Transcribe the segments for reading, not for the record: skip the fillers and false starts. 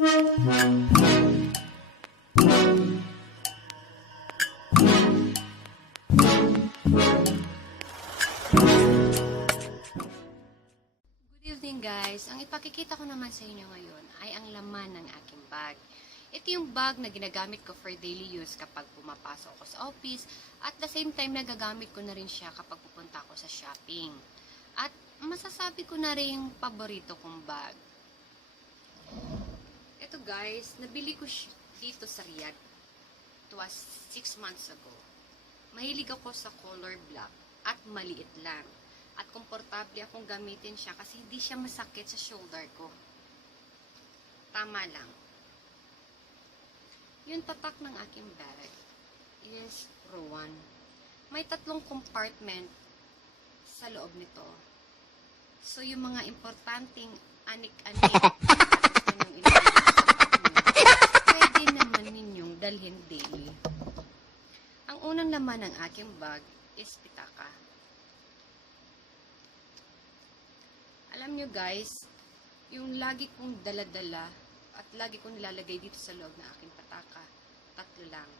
Good evening guys! Ang ipakikita ko naman sa inyo ngayon ay ang laman ng aking bag. Ito yung bag na ginagamit ko for daily use kapag pumapasok ako sa office at the same time nagagamit ko na rin siya kapag pupunta ako sa shopping. At masasabi ko na rin yung paborito kong bag. Ito guys, nabili ko siya dito sa Riyadh. It was 6 months ago. Mahilig ako sa color black at maliit lang. At komportable akong gamitin siya kasi hindi siya masakit sa shoulder ko. Tama lang. Yung tatak ng aking bag is Rowan. May 3 compartment sa loob nito. So, yung mga importanteng anik-anik pwede naman ninyong dalhin daily. Ang unang laman ng aking bag is pitaka. Alam nyo guys, yung lagi kong dala-dala at lagi kong nilalagay dito sa loob ng aking pataka, 3 lang.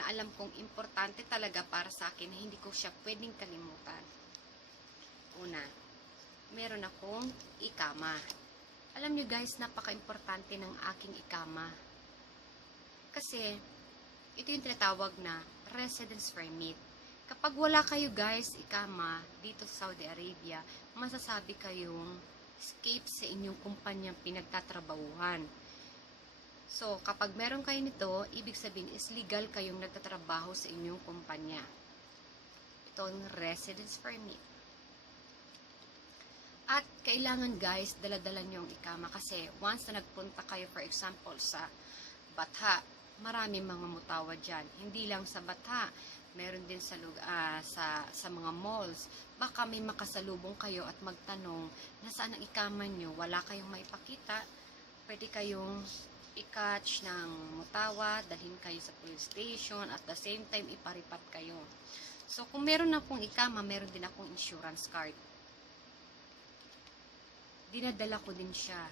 Na alam kong importante talaga para sa akin na hindi ko siya pwedeng kalimutan. Una, meron akong ikama. Alam nyo guys, napaka-importante ng aking ikama. Kasi, ito yung tinatawag na residence permit. Kapag wala kayo guys, ikama, dito sa Saudi Arabia, masasabi kayong escape sa inyong kumpanyang pinagtatrabahuhan. So, kapag meron kayo nito, ibig sabihin is legal kayong nagtatrabaho sa inyong kumpanya. Ito ang residence permit. At kailangan guys, dala-dala nyo ang ikama kasi once na nagpunta kayo, for example, sa Batha, marami mga mutawa dyan. Hindi lang sa Batha, meron din sa sa mga malls. Baka may makasalubong kayo at magtanong, nasaan ang ikama nyo? Wala kayong maipakita. Pwede kayong i-catch ng mutawa, dalhin kayo sa police station, at the same time, iparipat kayo. So, kung meron na pong ikama, meron din akong insurance card. Dinadala ko din siya.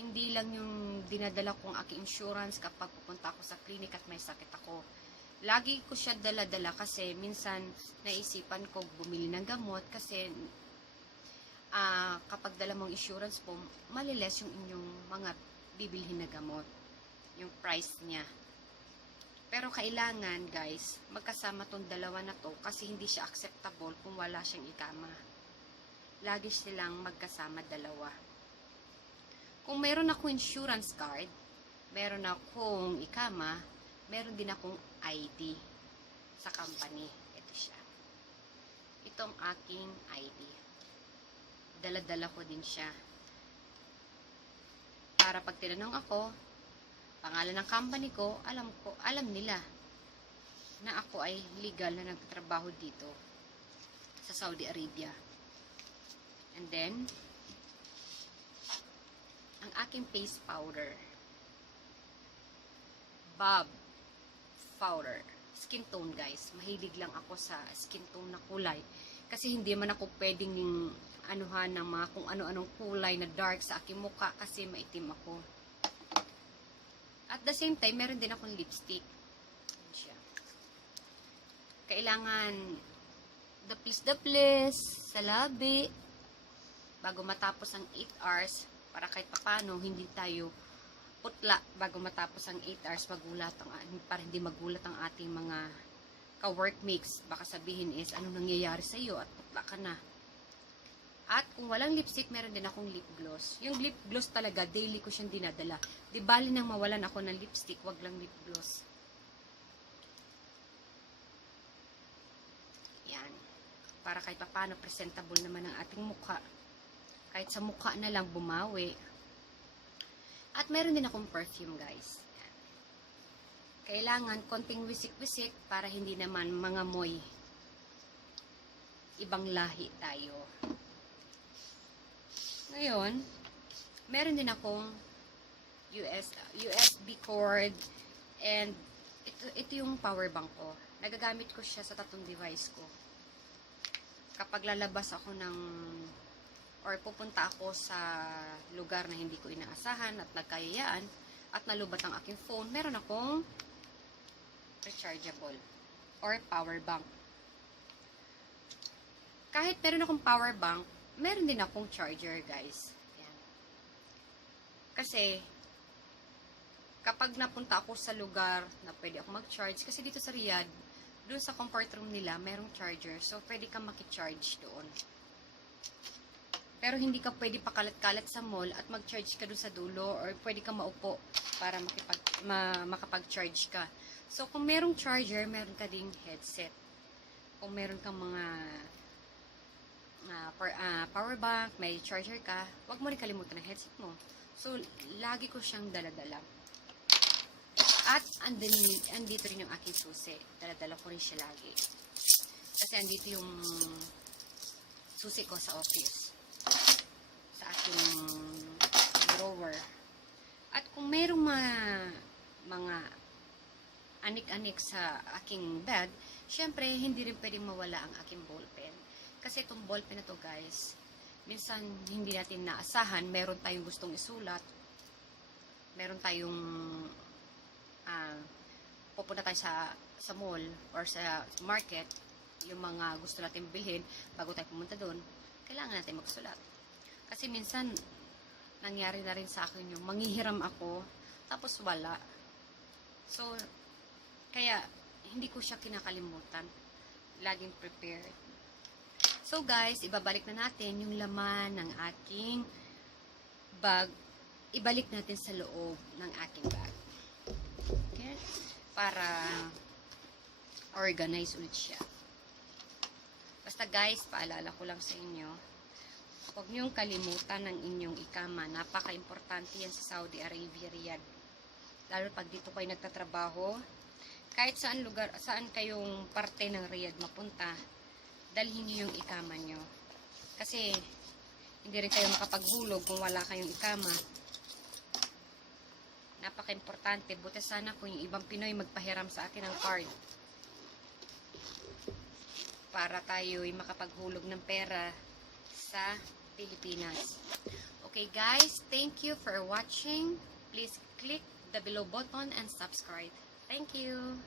Hindi lang yung dinadala kong aking insurance kapag pupunta ako sa clinic at may sakit ako. Lagi ko siya dala-dala kasi minsan naisipan ko bumili ng gamot kasi kapag dala mong insurance po, maliles yung inyong mga bibilhin na gamot. Yung price niya. Pero kailangan guys, magkasama tong dalawa na to kasi hindi siya acceptable kung wala siyang ikama. Lagi silang magkasama dalawa. Kung meron akong insurance card, meron akong ikama, meron din akong ID sa company. Ito siya. Itong aking ID. Dala-dala ko din siya. Para pag tinanong ako, pangalan ng company ko, alam nila na ako ay legal na nagtatrabaho dito sa Saudi Arabia. And then, ang aking face powder. Bob powder. Skin tone guys. Mahilig lang ako sa skin tone na kulay. Kasi hindi man ako pwedeng anuhan ng mga kung ano-anong kulay na dark sa aking mukha kasi maitim ako. At the same time, meron din akong lipstick. Siya. Kailangan daplis-daplis sa labi bago matapos ang 8 hours para kahit papano hindi tayo putla bago matapos ang 8 hours para hindi magulat ang ating mga ka-workmates. Baka sabihin is anong nangyayari sa iyo at putla ka na. At kung walang lipstick, meron din akong lip gloss. Yung lip gloss talaga, daily ko siyang dinadala. Di bali nang mawalan ako ng lipstick, wag lang lip gloss. Yan. Para kahit papano presentable naman ang ating mukha. Kahit sa mukha na lang bumawi. At meron din akong perfume guys. Yan. Kailangan konting wisik-wisik para hindi naman mga moy. Ibang lahi tayo. Ngayon, meron din akong USB cord and ito yung power bank ko. Nagagamit ko siya sa 3 device ko. Kapag lalabas ako ng or pupunta ako sa lugar na hindi ko inaasahan at nagkayayaan at nalubat ang aking phone, meron akong rechargeable or power bank. Kahit meron akong power bank, meron din akong charger, guys. Yan. Kasi, kapag napunta ako sa lugar na pwede ako mag-charge, kasi dito sa Riyadh, doon sa comfort room nila, merong charger. So, pwede kang makicharge doon. Pero hindi ka pwede pakalat-kalat sa mall at mag-charge ka doon sa dulo or pwede kang maupo para makapag-charge ka. So, kung merong charger, meron ka ding headset. Kung meron kang mga power bank, may charger ka, wag mo rin kalimutan ang headset mo. So, lagi ko siyang dala-dala. At andito rin yung aking susi. Dala-dala ko rin siya lagi. Kasi andito yung susi ko sa office. Sa aking drawer. At kung merong mga anik-anik sa aking bag, syempre, hindi rin pwedeng mawala ang aking ballpen. Kasi itong ballpen na to, guys, minsan hindi natin naasahan, meron tayong gustong isulat, meron tayong pupunta tayo sa mall or sa market, yung mga gusto natin bilhin bago tayo pumunta doon, kailangan natin magsulat. Kasi minsan, nangyari na rin sa akin yung manghihiram ako, tapos wala. So, kaya, hindi ko siya kinakalimutan. Laging prepared. So guys, ibabalik na natin yung laman ng aking bag. Ibalik natin sa loob ng aking bag. Okay? Para organize ulit siya. Basta guys, paalala ko lang sa inyo, huwag niyong kalimutan ng inyong ikama. Napaka-importante yan sa Saudi Arabia, Riyadh. Lalo pag dito kayo nagtatrabaho, kahit saan lugar, saan kayong parte ng Riyadh mapunta, dalhin niyo yung ikama nyo. Kasi, hindi rin kayo makapaghulog kung wala kayong ikama. Napaka-importante. Buti sana kung yung ibang Pinoy magpahiram sa akin ng card. Para tayo'y makapaghulog ng pera sa Pilipinas. Okay guys, thank you for watching. Please click the below button and subscribe. Thank you.